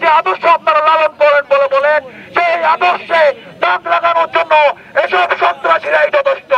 যে আদর্শ আপনারা লালন করেন বলে বলেন, সেই আদর্শে দাগ লাগানোর জন্য এসব সন্ত্রাসীরাই যথেষ্ট।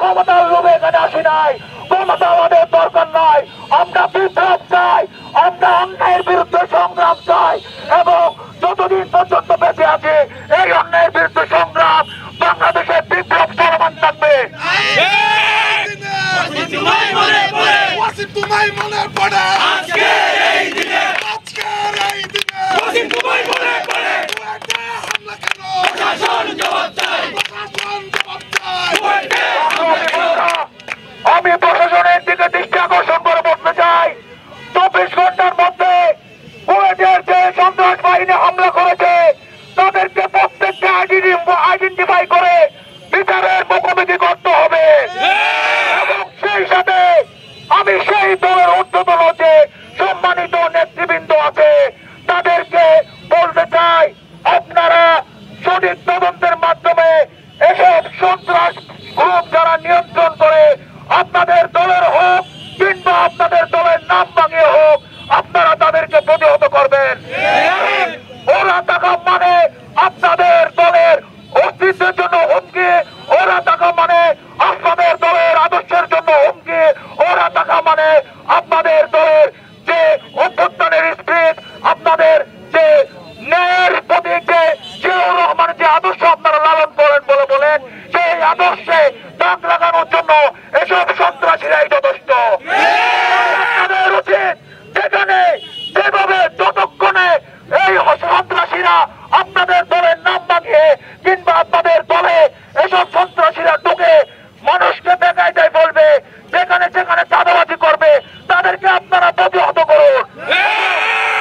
ক্ষমতার লোভে এখানে আসি নাই, ক্ষমতা আমাদের দরকার নাই। আমরা বিপ্লব চাই, আমরা অন্যায়ের বিরুদ্ধে সংগ্রাম চাই, এবং যতদিন পর্যন্ত বেঁচে আছে এই অন্যায়ের বিরুদ্ধে সংগ্রাম, বাংলাদেশের বিপ্লব চলমান থাকবে। তোমায় মনে পড়ে আজকের এই দিনে, আজকের এই দিনে তোমায় মনে পড়ে হামলা কেন? প্রশাসন জবাব চাই, প্রশাসন জবাব চাই। আমি প্রশাসনের দিকে দৃষ্টি আকর্ষণ করে বলতে চাই, 24 ঘন্টার মধ্যে কুয়েটের যে সন্ত্রাস বাহিনী হামলা করেছে তাদেরকে প্রত্যেককে আইডেন্টিফাই করে বিচারের মুখোমুখি করতে হবে। এবং সেই সাথে আমি সেই দলের ঊর্ধ্বতন যে সম্মানিত নেতৃবৃন্দ আছে তাদেরকে বলতে চাই, আপনারা সঠিক তদন্তের মাধ্যমে এসব সন্ত্রাস গ্রুপ যারা নিয়ন্ত্রণ করে, আপনাদের দলের হোক কিংবা আপনাদের দলের নাম ভাঙিয়ে হোক, আপনারা তাদেরকে প্রতিহত করবেন। ওরা টাকা মানে আপনাদের দলের অস্তিত্বের জন্য হুমকি, ওরা টাকা মানে আপনাদের দলের আদর্শের জন্য হুমকি, ওরা টাকা মানে আপনাদের দলের যে অভ্যুত্থানের স্পিরিট, আপনাদের যে ন্যায়ের প্রতীক যে জিয়াউর রহমানের যে আদর্শ আপনারা লালন করেন বলে বলেন, সেই আদর্শে দাগ লাগানোর জন্য এসব সন্ত্রাসীরাই যথেষ্ট। আপনাদের উচিত যেখানে যেভাবে যতক্ষণে এই সন্ত্রাসীরা আপনাদের দলের নাম ভাঙিয়ে কিংবা আপনাদের দলে এসব সন্ত্রাসীরা ঢুকে মানুষকে দেখায় যায় বলবে, যেখানে যেখানে চাঁদাবাজি করবে তাদেরকে আপনারা প্রতিহত করুন।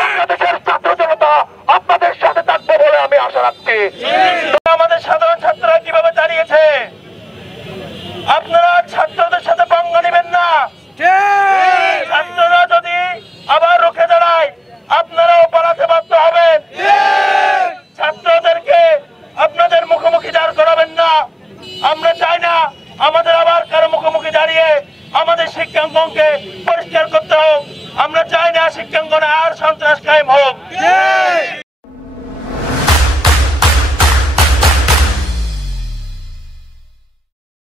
বাংলাদেশের ছাত্র জনতা আপনাদের সাথে থাকবে বলে আমি আশা রাখছি। আমাদের সাধারণ ছাত্ররা কিভাবে দাঁড়িয়েছে, আপনারা ছাত্রদের সাথে পাঙ্গা নেবেন না। ছাত্ররা যদি আবার রুখে দাঁড়ায় আপনারাও পালাতে বাধ্য হবেন। ছাত্রদেরকে আপনাদের মুখোমুখি দাঁড় করাবেন না। আমরা চাই না আমাদের আবার কারো মুখোমুখি দাঁড়িয়ে আমাদের শিক্ষাঙ্গনকে পরিষ্কার করতে হোক। আমরা চাই না শিক্ষাঙ্গনে আর সন্ত্রাস কায়েম হোক।